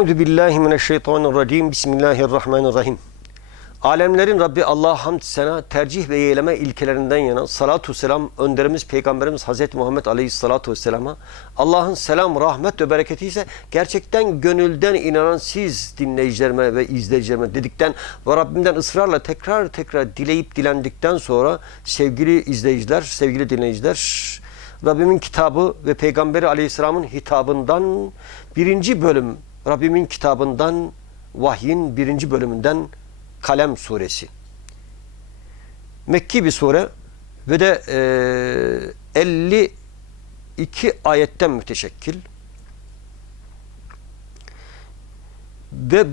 Euzu billahi mineşşeytanirracim. Bismillahirrahmanirrahim. Alemlerin Rabbi Allah hamd sana tercih ve yeğleme ilkelerinden yana salatu selam önderimiz Peygamberimiz Hazreti Muhammed Aleyhissalatu vesselama Allah'ın selam, rahmet ve bereketi ise gerçekten gönülden inanan siz dinleyicilerime ve izleyicilerime dedikten ve Rabbimden ısrarla tekrar tekrar dileyip dilendikten sonra sevgili izleyiciler, sevgili dinleyiciler Rabbimin kitabı ve Peygamberi Aleyhisselam'ın hitabından birinci bölüm Rabbimin kitabından vahyin birinci bölümünden Kalem suresi. Mekki bir sure ve de e, 52 ayetten müteşekkil. Ve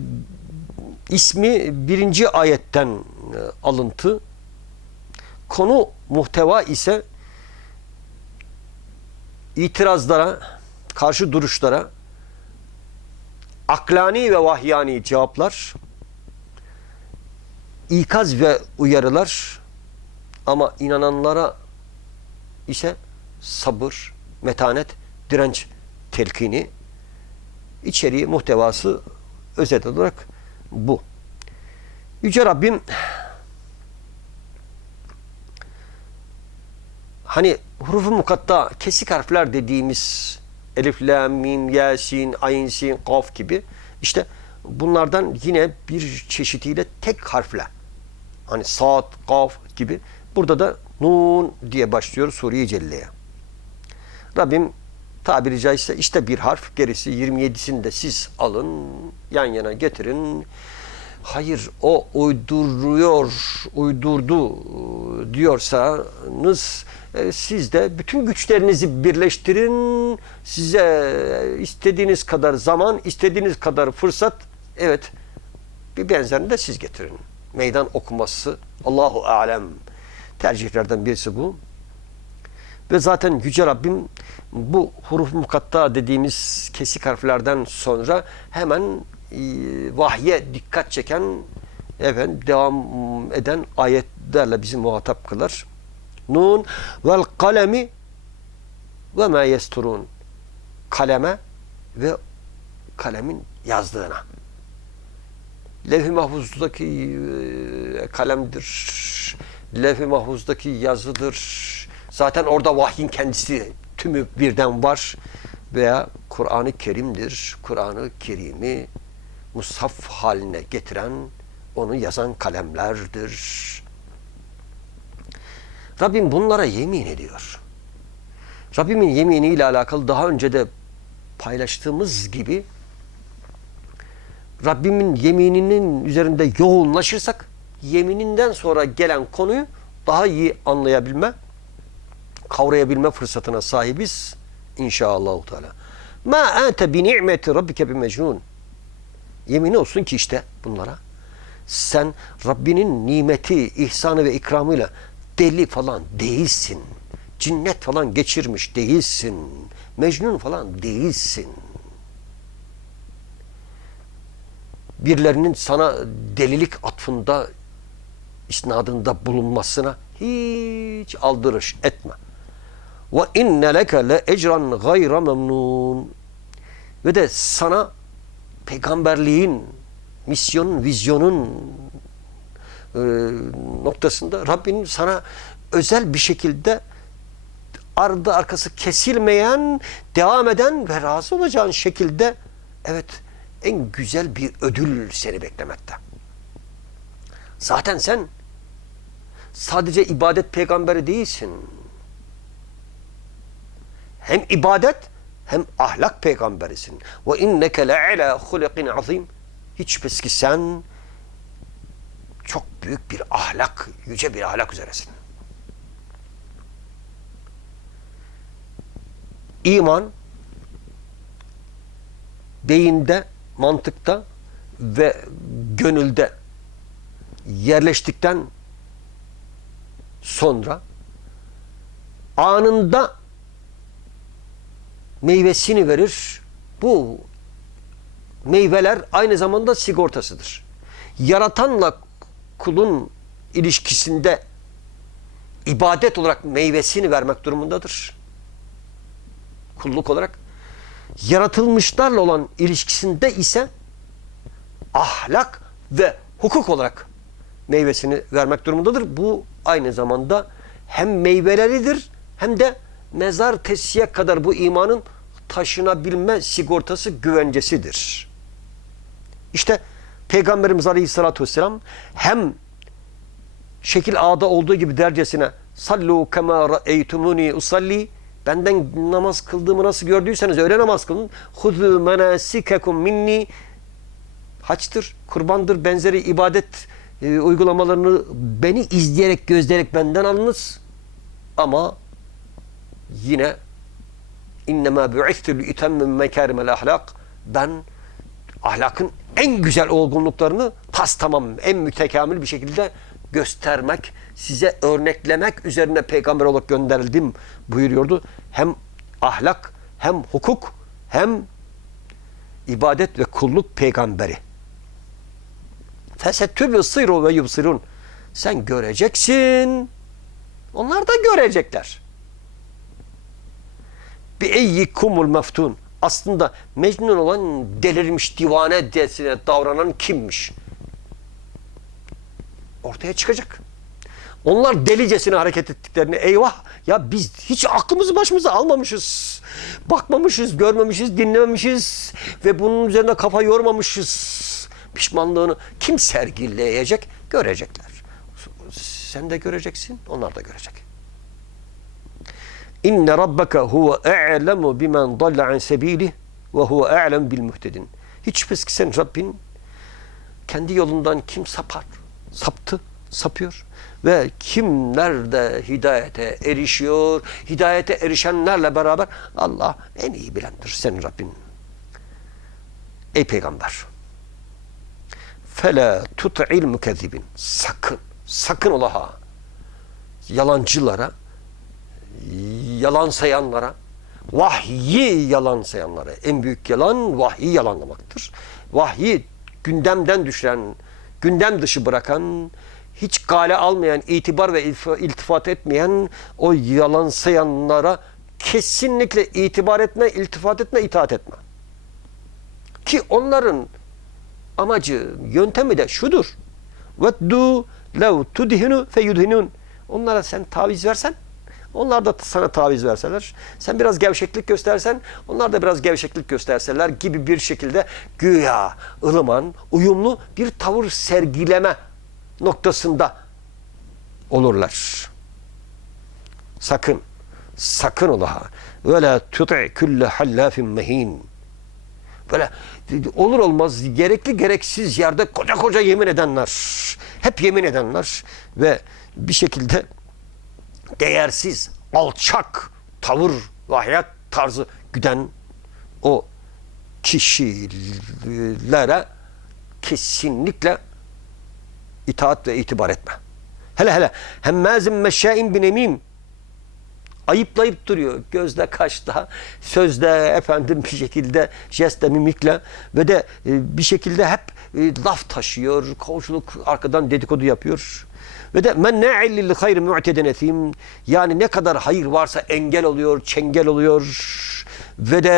ismi birinci ayetten e, alıntı. Konu muhteva ise itirazlara, karşı duruşlara aklani ve vahyani cevaplar, ikaz ve uyarılar ama inananlara ise sabır, metanet, direnç telkini, içeriği, muhtevası özet olarak bu. Yüce Rabbim hani hurufu mukatta kesik harfler dediğimiz elif, la, mim, yasin, ayin, sin, kaf gibi işte bunlardan yine bir çeşitiyle tek harfle hani saat, kaf gibi burada da nun diye başlıyor Suriye Celle'ye. Rabbim tabiri caizse işte bir harf gerisi 27'sini de siz alın yan yana getirin. Hayır o uyduruyor, uydurdu diyorsanız e, siz de bütün güçlerinizi birleştirin. Size istediğiniz kadar zaman, istediğiniz kadar fırsat evet bir benzerini de siz getirin. Meydan okuması Allahu alem tercihlerden birisi bu. Ve zaten Yüce Rabbim bu huruf mukatta dediğimiz kesik harflerden sonra hemen e, vahye dikkat çeken efendim, devam eden ayetlerle bizi muhatap kılar. Nun vel kalemi ve ma yesturun. Kaleme ve kalemin yazdığına. Levh-i mahfuzdaki e, kalemdir. Levh-i mahfuzdaki yazıdır. Zaten orada vahyin kendisi tümü birden var. Veya Kur'an-ı Kerim'dir. Kur'an-ı Kerim'i mushaf haline getiren, onu yazan kalemlerdir. Rabbim bunlara yemin ediyor. Rabbimin yeminiyle alakalı daha önce de paylaştığımız gibi Rabbimin yemininin üzerinde yoğunlaşırsak yemininden sonra gelen konuyu daha iyi anlayabilme, kavrayabilme fırsatına sahibiz inşallah Teala. Ma ente bi ni'meti rabbike bi mecnun. Yemin olsun ki işte bunlara sen Rabbinin nimeti, ihsanı ve ikramıyla deli falan değilsin. Cinnet falan geçirmiş değilsin. Mecnun falan değilsin. Birilerinin sana delilik atfında isnadında bulunmasına hiç aldırış etme. Ve inne leke le ecran gayra memnun. Ve de sana peygamberliğin, misyonun, vizyonun e, noktasında Rabbinin sana özel bir şekilde ardı arkası kesilmeyen, devam eden ve razı olacağın şekilde evet en güzel bir ödül seni beklemekte. Zaten sen sadece ibadet peygamberi değilsin. Hem ibadet hem ahlak peygamberisin. Ve inneke le'ala hulikin azim. Hiç şüphesiz ki sen çok büyük bir ahlak, yüce bir ahlak üzeresin. İman beyinde, mantıkta ve gönülde yerleştikten sonra anında meyvesini verir. Bu meyveler aynı zamanda sigortasıdır. Yaratanla kulun ilişkisinde ibadet olarak meyvesini vermek durumundadır. Kulluk olarak. yaratılmışlarla olan ilişkisinde ise ahlak ve hukuk olarak meyvesini vermek durumundadır. Bu aynı zamanda hem meyveleridir hem de mezar tesiye kadar bu imanın taşınabilme sigortası güvencesidir. İşte Peygamberimiz Aleyhisselatü Vesselam hem şekil ağda olduğu gibi dercesine sallu kema ra'eytumuni usalli benden namaz kıldığımı nasıl gördüyseniz öyle namaz kılın. Huzu menasikekum minni haçtır, kurbandır, benzeri ibadet e, uygulamalarını beni izleyerek, gözleyerek benden alınız. Ama yine innema bu'ithtu li utemmim mekarimel ahlak ben ahlakın en güzel olgunluklarını tas tamam en mütekamil bir şekilde göstermek, size örneklemek üzerine peygamber olarak gönderildim buyuruyordu. Hem ahlak, hem hukuk, hem ibadet ve kulluk peygamberi. Fesettü yusiru ve yubsirun. Sen göreceksin. Onlar da görecekler. Bi eyyikumul meftun. Aslında mecnun olan delirmiş divane desine davranan kimmiş? Ortaya çıkacak. Onlar delicesine hareket ettiklerini eyvah ya biz hiç aklımızı başımıza almamışız. Bakmamışız, görmemişiz, dinlememişiz ve bunun üzerine kafa yormamışız. Pişmanlığını kim sergileyecek? Görecekler. Sen de göreceksin, onlar da görecek. İnne rabbeke huve e'lemu bimen dalle an sebilih ve huve e'lem bil muhtedin. Hiç şüphesiz ki sen Rabbin kendi yolundan kim sapar, saptı, sapıyor ve kimler de hidayete erişiyor, hidayete erişenlerle beraber Allah en iyi bilendir senin Rabbin. Ey peygamber fela tut'il mükezzibin sakın sakın ola ha yalancılara yalan sayanlara vahyi yalan sayanlara en büyük yalan vahyi yalanlamaktır. Vahyi gündemden düşüren, gündem dışı bırakan, hiç gale almayan, itibar ve iltifat etmeyen o yalan sayanlara kesinlikle itibar etme, iltifat etme, itaat etme. Ki onların amacı, yöntemi de şudur. وَدُّوا لَوْ تُدْهِنُوا فَيُدْهِنُونَ Onlara sen taviz versen, onlar da sana taviz verseler, sen biraz gevşeklik göstersen, onlar da biraz gevşeklik gösterseler gibi bir şekilde güya ılıman, uyumlu bir tavır sergileme noktasında olurlar. Sakın, sakın ola ha. Ve la tuti kulle hallafin mehin. Böyle olur olmaz gerekli gereksiz yerde koca koca yemin edenler, hep yemin edenler ve bir şekilde değersiz, alçak tavır ve hayat tarzı güden o kişilere kesinlikle itaat ve itibar etme. Hele hele hemmazin meşşain binemim ayıplayıp duruyor. Gözde, kaşta, sözde, efendim bir şekilde jestle, mimikle ve de e, bir şekilde hep e, laf taşıyor. Komşuluk arkadan dedikodu yapıyor. Ve de men ne'illil hayr mu'teden etim. Yani ne kadar hayır varsa engel oluyor, çengel oluyor. Ve de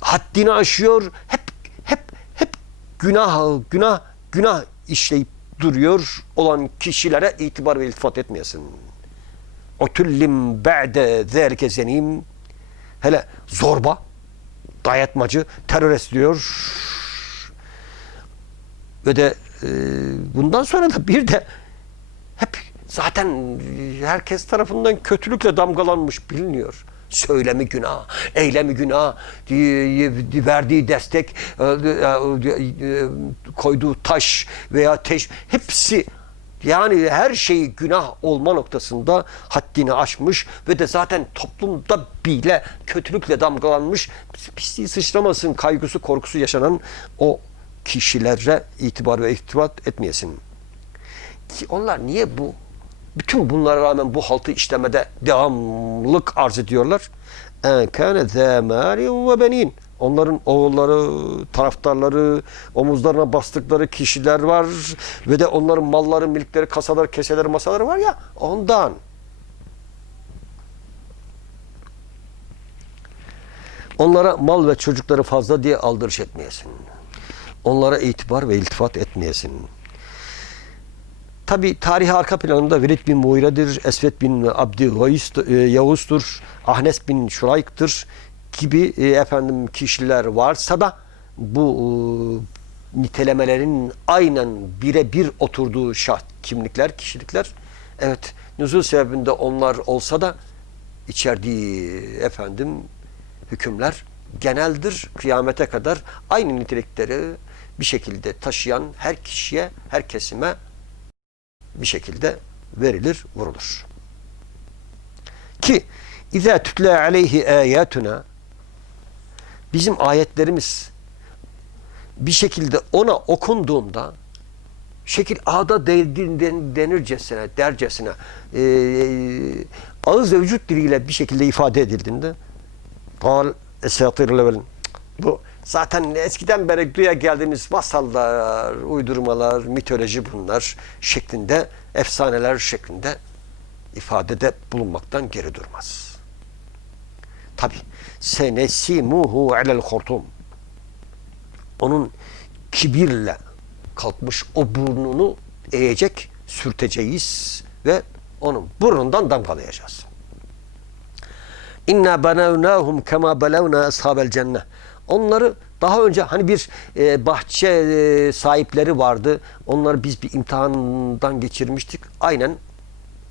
haddini aşıyor. Hep hep hep günah günah günah işleyip duruyor olan kişilere itibar ve iltifat etmeyesin. Otullim ba'de zerke zenim hele zorba, dayatmacı, terörist diyor. Ve de e, bundan sonra da bir de hep zaten herkes tarafından kötülükle damgalanmış biliniyor. Söylemi günah, eylemi günah, verdiği destek, koyduğu taş veya teş hepsi yani her şeyi günah olma noktasında haddini aşmış ve de zaten toplumda bile kötülükle damgalanmış pisliği sıçramasın kaygısı korkusu yaşanan o kişilere itibar ve irtibat etmeyesin. Ki onlar niye bu? Bütün bunlara rağmen bu haltı işlemede devamlılık arz ediyorlar. Ee, اَنْكَانَ ذَا ve benin. Onların oğulları, taraftarları, omuzlarına bastıkları kişiler var ve de onların malları, milkleri, kasaları, keseleri, masaları var ya ondan. Onlara mal ve çocukları fazla diye aldırış etmeyesin. Onlara itibar ve iltifat etmeyesin. Tabi tarihi arka planında Velid bin Muire'dir, Esved bin Abdi e, Yavuz'dur, Ahnes bin Şurayk'tır gibi e, efendim kişiler varsa da bu e, nitelemelerin aynen birebir oturduğu şah kimlikler, kişilikler evet nüzul sebebinde onlar olsa da içerdiği efendim hükümler geneldir. Kıyamete kadar aynı nitelikleri bir şekilde taşıyan her kişiye, her kesime bir şekilde verilir, vurulur. Ki İzâ tütle aleyhi âyâtuna bizim ayetlerimiz bir şekilde ona okunduğunda şekil ağda denircesine, dercesine e, ağız ve vücut diliyle bir şekilde ifade edildiğinde Kal esatirul evvelin. Bu zaten eskiden beri duya geldiğimiz masallar, uydurmalar, mitoloji bunlar şeklinde, efsaneler şeklinde ifadede bulunmaktan geri durmaz. Tabi senesimuhu alel hortum. Onun kibirle kalkmış o burnunu eğecek, sürteceğiz ve onun burnundan damgalayacağız. İnna banavnahum kema balawna ashabel cennet. Onları daha önce hani bir e, bahçe e, sahipleri vardı. Onları biz bir imtihandan geçirmiştik. Aynen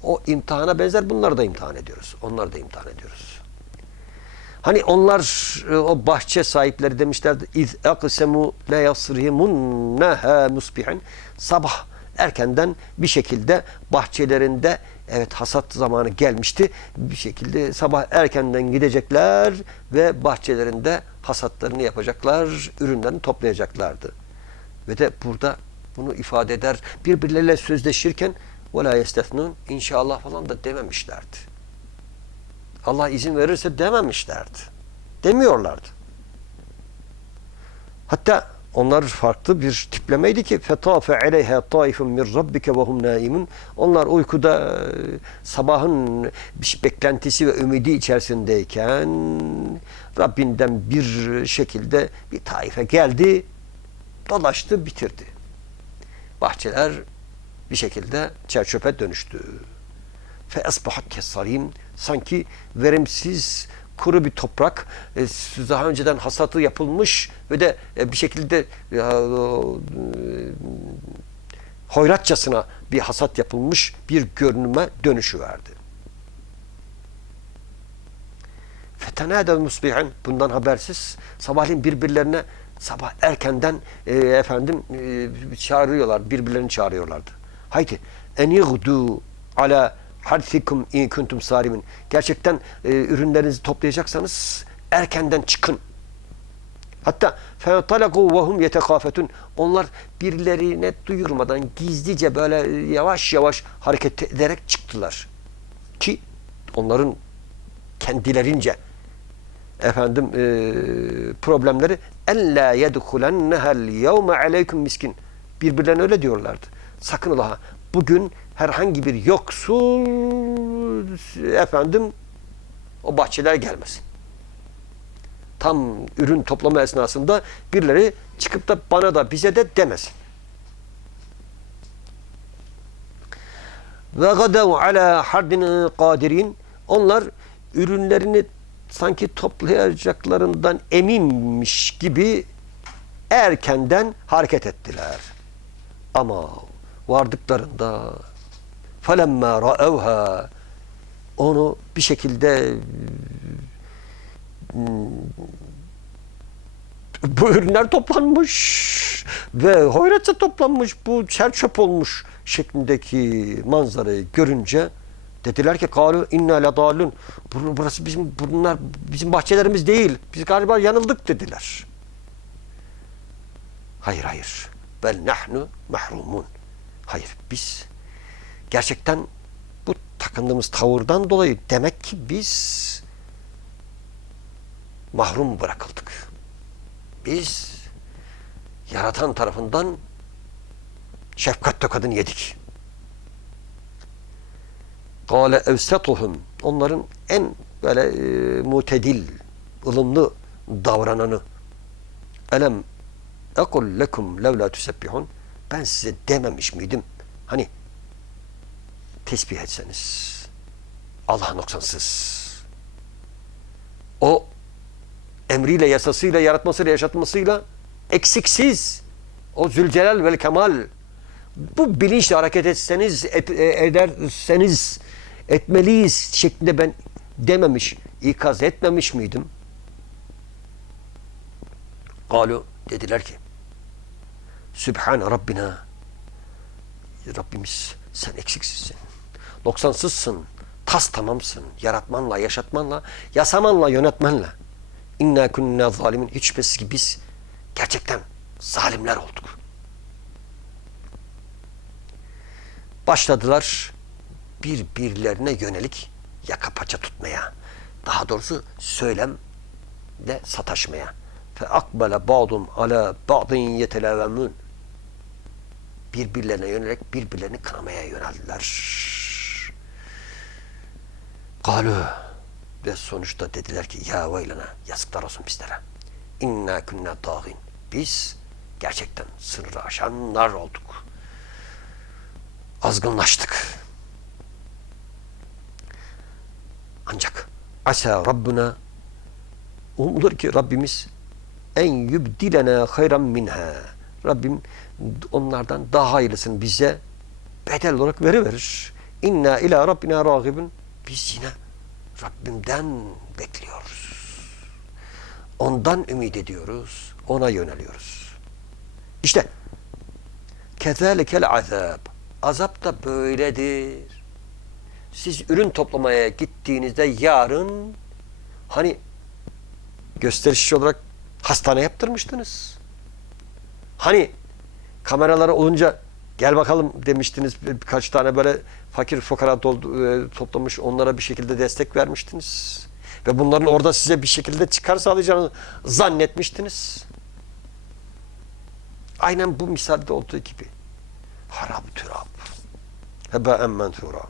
o imtihana benzer bunları da imtihan ediyoruz. Onları da imtihan ediyoruz. Hani onlar e, o bahçe sahipleri demişlerdi. İz aqsemu la yasrimunha musbihin. Sabah erkenden bir şekilde bahçelerinde evet hasat zamanı gelmişti. Bir şekilde sabah erkenden gidecekler ve bahçelerinde hasatlarını yapacaklar, ürünlerini toplayacaklardı. Ve de burada bunu ifade eder. Birbirleriyle sözleşirken وَلَا يَسْتَثْنُونَ inşallah falan da dememişlerdi. Allah izin verirse dememişlerdi. Demiyorlardı. Hatta onlar farklı bir tiplemeydi ki fetafe aleyha taifun min rabbike ve hum naimun. Onlar uykuda e, sabahın bir beklentisi ve ümidi içerisindeyken Rabbinden bir şekilde bir taife geldi, dolaştı, bitirdi. Bahçeler bir şekilde çerçöpe dönüştü. Fe asbahat kesarim sanki verimsiz kuru bir toprak e, daha önceden hasatı yapılmış ve de e, bir şekilde e, hoyratçasına bir hasat yapılmış bir görünüme dönüşü verdi. Fetenâdev musbihin bundan habersiz sabahleyin birbirlerine sabah erkenden efendim çağırıyorlar, birbirlerini çağırıyorlardı. Haydi enigdu ala harfikum in kuntum sarimin. Gerçekten e, ürünlerinizi toplayacaksanız erkenden çıkın. Hatta fentalaku ve hum yetekafetun. Onlar birilerine duyurmadan gizlice böyle yavaş yavaş hareket ederek çıktılar. Ki onların kendilerince efendim e, problemleri en la yedhulennehel yevme aleykum miskin. Birbirlerine öyle diyorlardı. Sakın ola bugün herhangi bir yoksul efendim o bahçeler gelmesin. Tam ürün toplama esnasında birileri çıkıp da bana da bize de demesin. Ve gadev ala hardin kadirin onlar ürünlerini sanki toplayacaklarından eminmiş gibi erkenden hareket ettiler. Ama vardıklarında فَلَمَّا رَأَوْهَا onu bir şekilde hmm, bu ürünler toplanmış ve hoyratça toplanmış bu çerçöp olmuş şeklindeki manzarayı görünce dediler ki kalu inna la dalun burası bizim bunlar bizim bahçelerimiz değil biz galiba yanıldık dediler hayır hayır bel nahnu mahrumun hayır biz gerçekten bu takındığımız tavırdan dolayı demek ki biz mahrum bırakıldık. Biz yaratan tarafından şefkat tokadını yedik. Kale evsetuhum onların en böyle e, mutedil, ılımlı davrananı. Elem ekul lekum levla tusebbihun. Ben size dememiş miydim? Hani tesbih etseniz. Allah noksansız. O emriyle, yasasıyla, yaratmasıyla, yaşatmasıyla eksiksiz. O Zülcelal vel Kemal. Bu bilinçle hareket etseniz, et, e, ederseniz, etmeliyiz şeklinde ben dememiş, ikaz etmemiş miydim? Galu dediler ki Sübhane Rabbina Rabbimiz sen eksiksizsin. Noksansızsın. Tas tamamsın. Yaratmanla, yaşatmanla, yasamanla, yönetmenle. İnna kunna zalimin. Hiç şüphesiz ki biz gerçekten zalimler olduk. Başladılar birbirlerine yönelik yaka paça tutmaya. Daha doğrusu söylem de sataşmaya. Fe akbele ba'dum ala ba'din yetelevemun. Birbirlerine yönelik birbirlerini kınamaya yöneldiler. Galu ve sonuçta dediler ki ya veylana yazıklar olsun bizlere. İnna kunna dağin. Biz gerçekten sınırı aşanlar olduk. Azgınlaştık. Ancak asa Rabbuna umulur ki Rabbimiz en yübdilena hayran minha. Rabbim onlardan daha hayırlısını bize bedel olarak veriverir. İnna ila Rabbina ragibun. Biz yine Rabbimden bekliyoruz. Ondan ümit ediyoruz. Ona yöneliyoruz. İşte kezalikel azab. Azap da böyledir. Siz ürün toplamaya gittiğinizde yarın hani gösterişçi olarak hastane yaptırmıştınız. Hani kameraları olunca gel bakalım demiştiniz birkaç tane böyle fakir fukara doldu, e, toplamış onlara bir şekilde destek vermiştiniz. Ve bunların orada size bir şekilde çıkar sağlayacağını zannetmiştiniz. Aynen bu misalde olduğu gibi. Harab türab. Hebe emmen türab.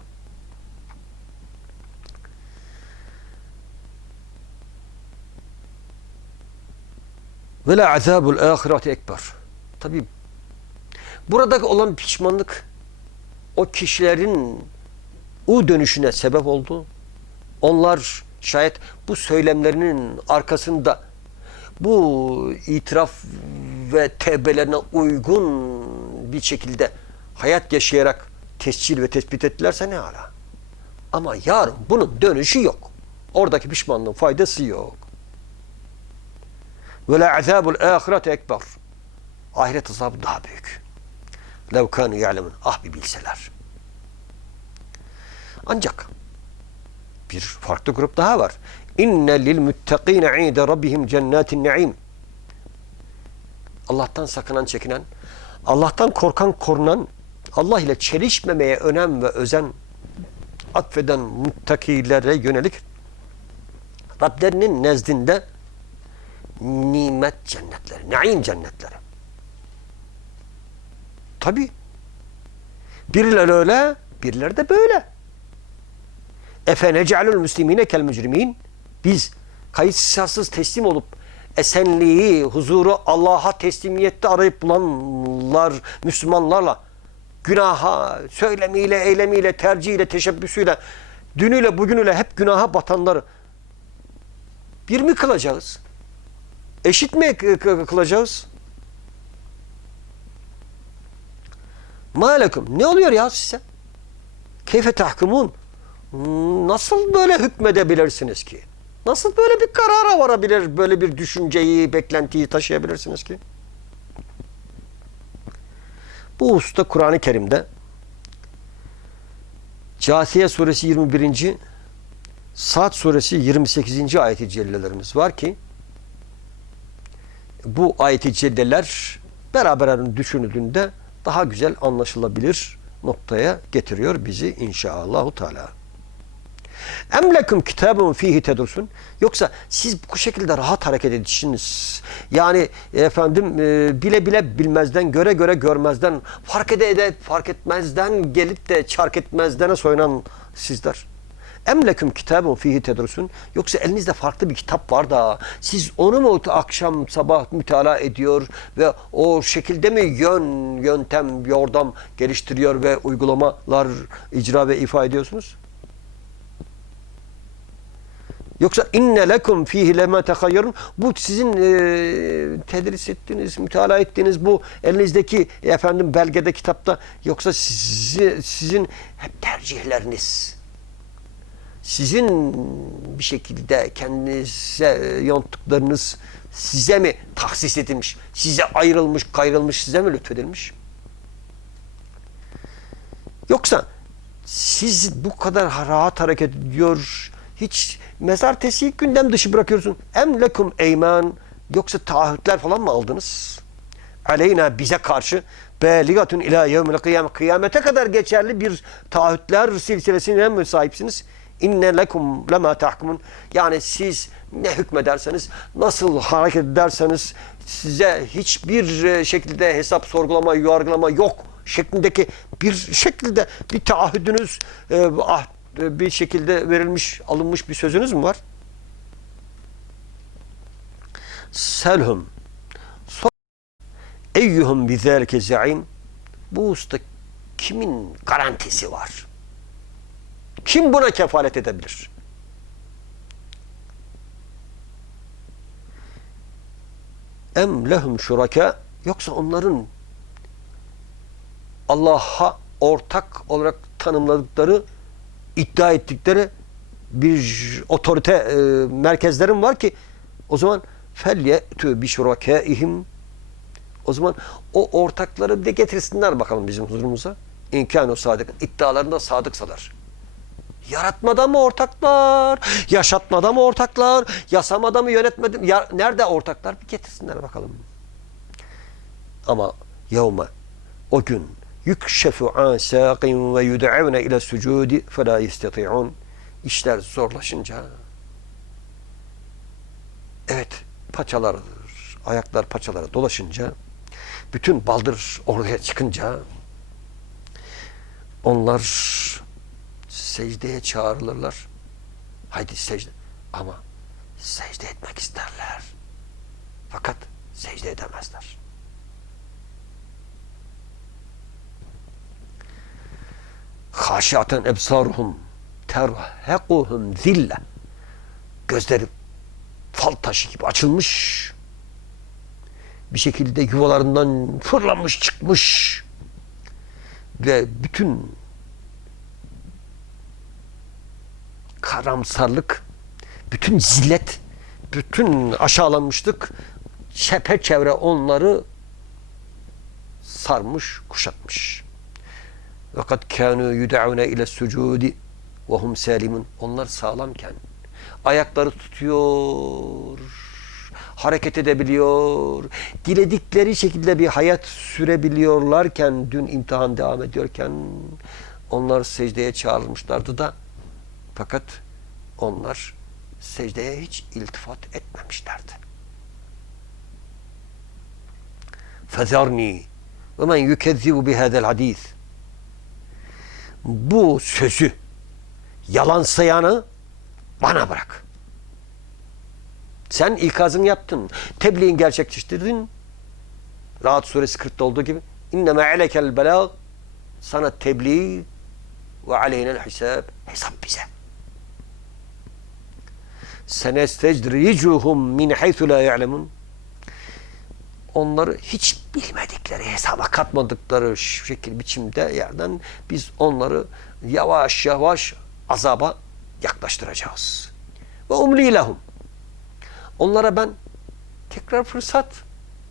Ve la azabul ahireti ekber. Tabi burada olan pişmanlık o kişilerin u dönüşüne sebep oldu. Onlar şayet bu söylemlerinin arkasında bu itiraf ve tevbelerine uygun bir şekilde hayat yaşayarak tescil ve tespit ettilerse ne ala. Ama yarın bunun dönüşü yok. Oradaki pişmanlığın faydası yok. Ve la azabul ahiret ekber. Ahiret azabı daha büyük. Lev kanu ya'lemun. Ah bir bilseler. Ancak bir farklı grup daha var. İnne lil muttakine inde rabbihim cennetin naim. Allah'tan sakınan, çekinen, Allah'tan korkan, korunan, Allah ile çelişmemeye önem ve özen atfeden muttakilere yönelik Rablerinin nezdinde nimet cennetleri, naim cennetleri. Tabi. Birileri öyle, birileri de böyle. Efe necalul müslimine kel mücrimin. Biz kayıtsız teslim olup esenliği, huzuru Allah'a teslimiyette arayıp bulanlar, Müslümanlarla günaha, söylemiyle, eylemiyle, tercihiyle, teşebbüsüyle, dünüyle, bugünüyle hep günaha batanları bir mi kılacağız? Eşit mi kılacağız? Malekum. Ne oluyor ya size? Keyfe tahkumun. Nasıl böyle hükmedebilirsiniz ki? Nasıl böyle bir karara varabilir, böyle bir düşünceyi, beklentiyi taşıyabilirsiniz ki? Bu hususta Kur'an-ı Kerim'de Câsiye suresi 21. Saat suresi 28. ayet-i cellelerimiz var ki bu ayet-i celleler beraber düşünüldüğünde daha güzel anlaşılabilir noktaya getiriyor bizi inşallahü teala. Emlekum kitabun fihi tedrusun. Yoksa siz bu şekilde rahat hareket edişiniz. Yani efendim e, bile bile bilmezden, göre göre görmezden, fark ede ede fark etmezden gelip de çark etmezdene soyunan sizler. Em leküm kitabun fihi tedrusun. Yoksa elinizde farklı bir kitap var da siz onu mu akşam sabah mütalaa ediyor ve o şekilde mi yön, yöntem, yordam geliştiriyor ve uygulamalar icra ve ifa ediyorsunuz? Yoksa inne lekum fihi lema tehayyarun. Bu sizin e, tedris ettiğiniz, mütalaa ettiğiniz bu elinizdeki efendim belgede kitapta yoksa sizi, sizin hep tercihleriniz. Sizin bir şekilde kendinize yonttuklarınız size mi tahsis edilmiş? Size ayrılmış, kayrılmış, size mi lütfedilmiş? Yoksa siz bu kadar rahat hareket ediyor, hiç mezar tesiyi gündem dışı bırakıyorsun. Em lekum eyman yoksa taahhütler falan mı aldınız? Aleyna bize karşı beligatun ila yevmil kıyam kıyamete kadar geçerli bir taahhütler silsilesine mi sahipsiniz? İnne lekum lema tahkumun. Yani siz ne hükmederseniz, nasıl hareket ederseniz size hiçbir e, şekilde hesap sorgulama, yargılama yok şeklindeki bir şekilde bir taahhüdünüz, e, ah, e, bir şekilde verilmiş, alınmış bir sözünüz mü var? Selhum eyyuhum bizalike zaim bu usta kimin garantisi var? Kim buna kefalet edebilir? Em lehum şuraka yoksa onların Allah'a ortak olarak tanımladıkları iddia ettikleri bir otorite e, merkezlerim var ki o zaman felyetü bi şurakaihim o zaman o ortakları bir de getirsinler bakalım bizim huzurumuza. İmkanu sadık. iddialarında sadıksalar. Yaratmada mı ortaklar? Yaşatmada mı ortaklar? Yasamada mı yönetmede Ya, nerede ortaklar? Bir getirsinler bakalım. Ama yevme o gün yükşefu an saqin ve yud'avne ile sucudi fe la yestati'un. İşler zorlaşınca evet paçalar ayaklar paçalara dolaşınca bütün baldır oraya çıkınca onlar secdeye çağrılırlar. Haydi secde. Ama secde etmek isterler. Fakat secde edemezler. Haşiaten ebsaruhum terhekuhum zille. Gözleri fal taşı gibi açılmış. Bir şekilde yuvalarından fırlamış çıkmış. Ve bütün karamsarlık, bütün zillet, bütün aşağılanmışlık çepeçevre onları sarmış, kuşatmış. Kânû yud'avne ile sucudi ve hum salimun. Onlar sağlamken ayakları tutuyor, hareket edebiliyor, diledikleri şekilde bir hayat sürebiliyorlarken, dün imtihan devam ediyorken onlar secdeye çağrılmışlardı da fakat onlar secdeye hiç iltifat etmemişlerdi. Fezarni ve men yukezzibu bihadel hadis. Bu sözü yalan sayanı bana bırak. Sen ikazını yaptın. Tebliğin gerçekleştirdin. Rahat suresi 40'ta olduğu gibi. İnneme alekel belag sana tebliğ ve aleyhinel hesap. Hesap bize. Senestecdricuhum min haythu la ya'lemun onları hiç bilmedikleri hesaba katmadıkları şekil biçimde yerden biz onları yavaş yavaş azaba yaklaştıracağız. Ve umli lehum. Onlara ben tekrar fırsat,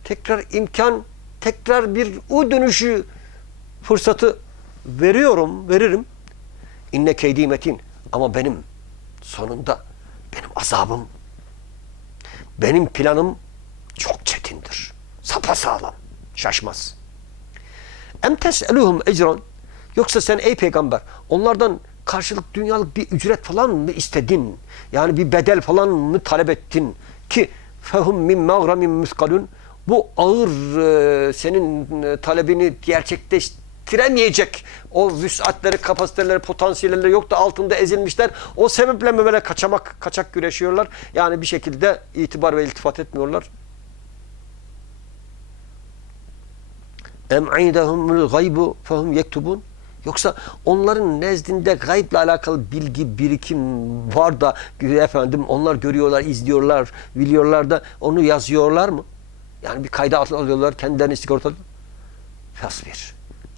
tekrar imkan, tekrar bir u dönüşü fırsatı veriyorum, veririm. İnne keydi metin. Ama benim sonunda benim azabım, benim planım çok çetindir. Sapasağlam. Şaşmaz. Em tes'eluhum ecran Yoksa sen ey peygamber onlardan karşılık dünyalık bir ücret falan mı istedin? Yani bir bedel falan mı talep ettin? Ki fehum min mağramin muskalun bu ağır e, senin e, talebini gerçekleş ettiremeyecek. O vüsatleri, kapasiteleri, potansiyelleri yok da altında ezilmişler. O sebeple mi böyle kaçamak, kaçak güreşiyorlar? Yani bir şekilde itibar ve iltifat etmiyorlar. Em indehumul gaybu fehum yektubun. Yoksa onların nezdinde gaybla alakalı bilgi, birikim var da efendim onlar görüyorlar, izliyorlar, biliyorlar da onu yazıyorlar mı? Yani bir kayda alıyorlar, kendilerini sigortalı. Fasbir.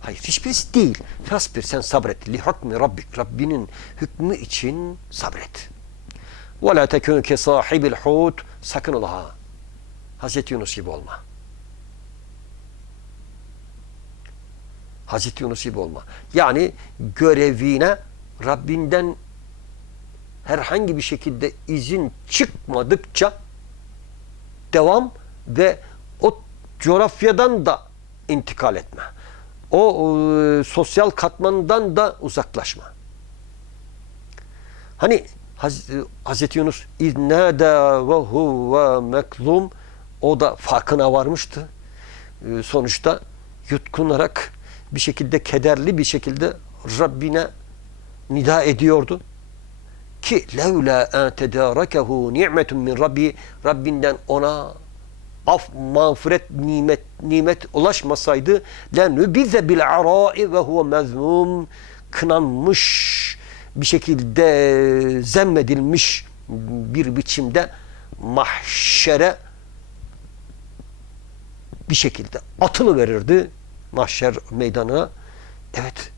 Hayır, hiçbirisi değil. Fasbir, sen sabret. Li hukmi rabbik. Rabbinin hükmü için sabret. Ve la tekun ke sahibil hut. Sakın ola ha. Hazreti Yunus gibi olma. Hazreti Yunus gibi olma. Yani görevine Rabbinden herhangi bir şekilde izin çıkmadıkça devam ve o coğrafyadan da intikal etme. O e, sosyal katmandan da uzaklaşma. Hani Haz Hazreti Yunus iznâdâ ve huve meklum o da farkına varmıştı. E, sonuçta yutkunarak bir şekilde kederli bir şekilde Rabbine nida ediyordu. Ki levla en tedârekehu ni'metun min Rabbi Rabbinden ona af, mağfiret, nimet, nimet ulaşmasaydı lenübize bil arai ve huve mezmum kınanmış bir şekilde zemmedilmiş bir biçimde mahşere bir şekilde atılı verirdi mahşer meydanına. Evet.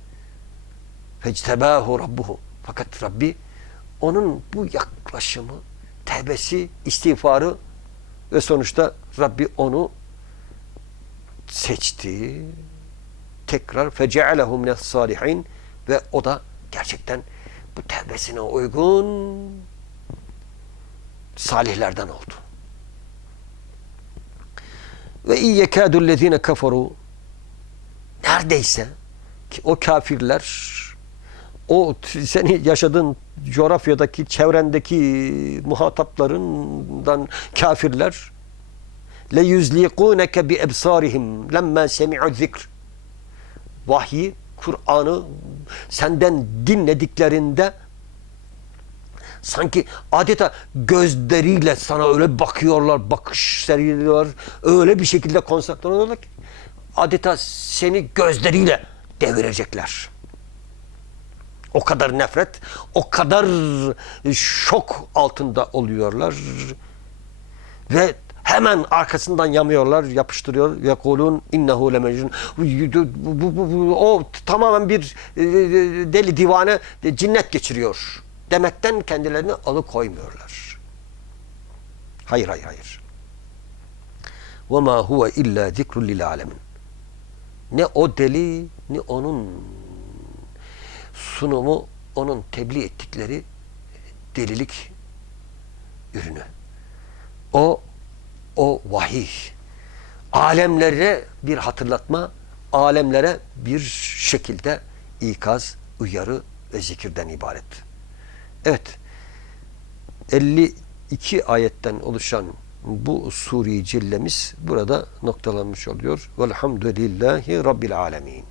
Fectebahu rabbuhu. Fakat Rabbi onun bu yaklaşımı, tevbesi, istiğfarı ve sonuçta Rabbi onu seçti. Tekrar fecealehu mines salihin ve o da gerçekten bu tevbesine uygun salihlerden oldu. Ve iyyekâdullezîne kafaru neredeyse ki o kafirler o seni yaşadığın coğrafyadaki çevrendeki muhataplarından kafirler le yuzliqunke bi ebsarihim lemma semi'u zikr vahyi Kur'an'ı senden dinlediklerinde sanki adeta gözleriyle sana öyle bakıyorlar, bakış seriyorlar, öyle bir şekilde konsantre oluyorlar adeta seni gözleriyle devirecekler. O kadar nefret, o kadar e, şok altında oluyorlar. Ve hemen arkasından yamıyorlar, yapıştırıyor. Ve kulun innehu le mecnun. O tamamen bir e, e, deli divane cinnet geçiriyor demekten kendilerini alıkoymuyorlar. Hayır hayır hayır. Ve ma huve illa zikrul lil. Ne o deli ne onun sunumu onun tebliğ ettikleri delilik ürünü. O o vahiy. Alemlere bir hatırlatma, alemlere bir şekilde ikaz, uyarı ve zikirden ibaret. Evet. 52 ayetten oluşan bu suri cillemiz burada noktalanmış oluyor. Velhamdülillahi Rabbil alemin.